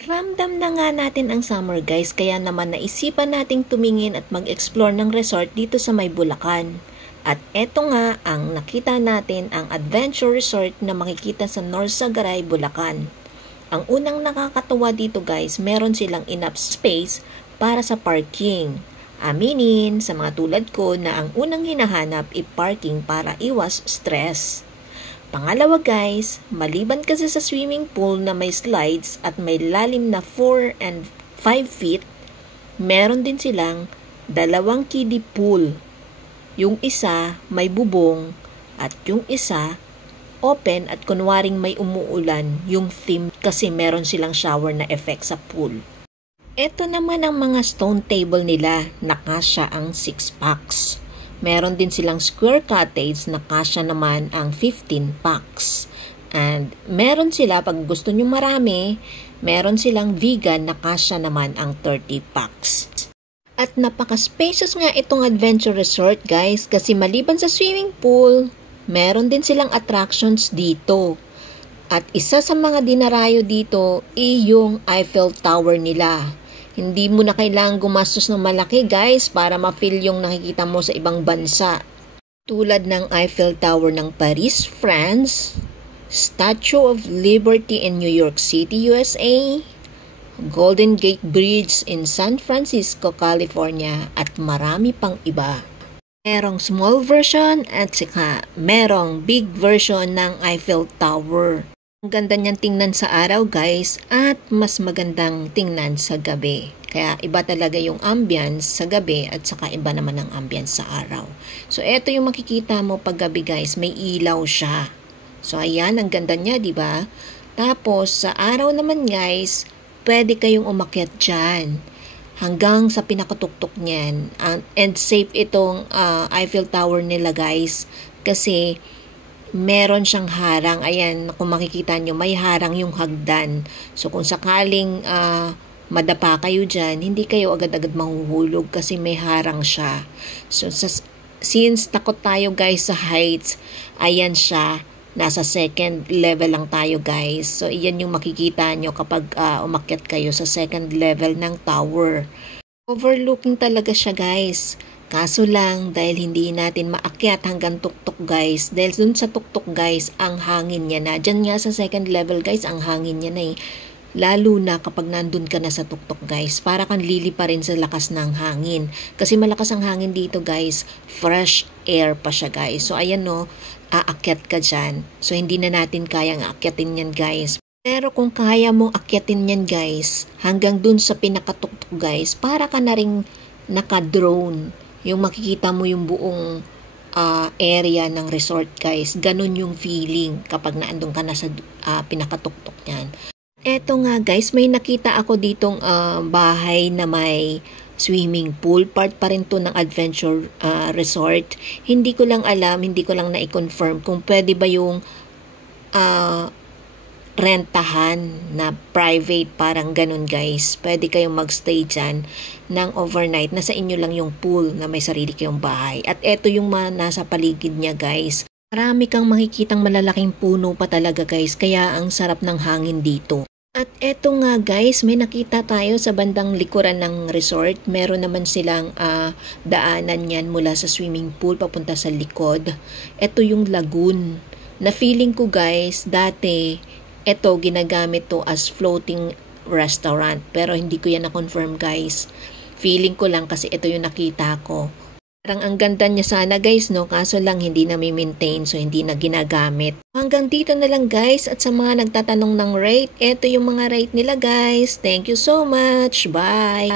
Ramdam na nga natin ang summer guys, kaya naman naisipan nating tumingin at mag-explore ng resort dito sa may Bulacan. At eto nga ang nakita natin, ang adventure resort na makikita sa North Sagaray, Bulacan. Ang unang nakakatuwa dito guys, meron silang enough space para sa parking. Aminin sa mga tulad ko na ang unang hinahanap ay parking para iwas stress. Pangalawa guys, maliban kasi sa swimming pool na may slides at may lalim na 4 and 5 feet, meron din silang dalawang kiddie pool. Yung isa may bubong at yung isa open at kunwaring may umuulan yung theme kasi meron silang shower na effect sa pool. Ito naman ang mga stone table nila, nakasya ang 6 packs. Meron din silang square cottage na kasya naman ang 15 packs. And meron sila, pag gusto nyo marami, meron silang vegan na kasya naman ang 30 packs. At napaka-spacious nga itong adventure resort guys, kasi maliban sa swimming pool, meron din silang attractions dito. At isa sa mga dinarayo dito ay yung Eiffel Tower nila. Hindi mo na kailangang gumastos ng malaki guys para ma-feel yung nakikita mo sa ibang bansa. Tulad ng Eiffel Tower ng Paris, France, Statue of Liberty in New York City, USA, Golden Gate Bridge in San Francisco, California, at marami pang iba. Merong small version at saka merong big version ng Eiffel Tower. Ang ganda niyan tingnan sa araw guys at mas magandang tingnan sa gabi. Kaya iba talaga yung ambience sa gabi at saka iba naman ang ambience sa araw. So eto yung makikita mo pag gabi guys, may ilaw siya. So ayan, ang ganda niya, di ba? Tapos sa araw naman guys, pwede kayong umakyat dyan hanggang sa pinakatuktok niyan. And safe itong Eiffel Tower nila guys kasi meron siyang harang. Ayan, kung makikita nyo, may harang yung hagdan. So, kung sakaling madapa kayo dyan, hindi kayo agad-agad mahuhulog kasi may harang siya. So, since takot tayo guys sa heights, ayan siya. Nasa second level lang tayo guys. So, iyan yung makikita nyo kapag umakyat kayo sa second level ng tower. Overlooking talaga siya guys. Kaso lang, dahil hindi natin maakyat hanggang tuktok guys, dahil dun sa tuktok guys, ang hangin niya na. Diyan nga sa second level guys, ang hangin niya na eh. Lalo na kapag nandun ka na sa tuktok guys, para kang lili pa rin sa lakas ng hangin. Kasi malakas ang hangin dito guys, fresh air pa siya guys. So ayan no, aakyat ka dyan. So hindi na natin kayang aakyatin yan guys. Pero kung kaya mong akyatin yan guys, hanggang dun sa pinakatuktok guys, para ka na rin naka-drone. Yung makikita mo yung buong area ng resort guys. Ganun yung feeling kapag naandun ka na sa pinakatuktok niyan. Eto nga guys, may nakita ako ditong bahay na may swimming pool. Part pa rin to ng adventure resort. Hindi ko lang alam, hindi ko lang na-confirm kung pwede ba yung rentahan na private, parang ganun guys. Pwede kayong magstay dyan ng overnight. Nasa inyo lang yung pool na may sarili kayong bahay. At eto yung nasa paligid niya guys. Marami kang makikitang malalaking puno pa talaga guys. Kaya ang sarap ng hangin dito. At eto nga guys, may nakita tayo sa bandang likuran ng resort. Meron naman silang daanan yan mula sa swimming pool papunta sa likod. Eto yung lagoon. Na feeling ko guys, dati ito, ginagamit to as floating restaurant. Pero hindi ko yan na-confirm guys. Feeling ko lang kasi ito yung nakita ko. Parang ang ganda niya sana guys, no? Kaso lang hindi na maintain, so hindi na ginagamit. Hanggang dito na lang guys. At sa mga nagtatanong ng rate, ito yung mga rate nila guys. Thank you so much. Bye!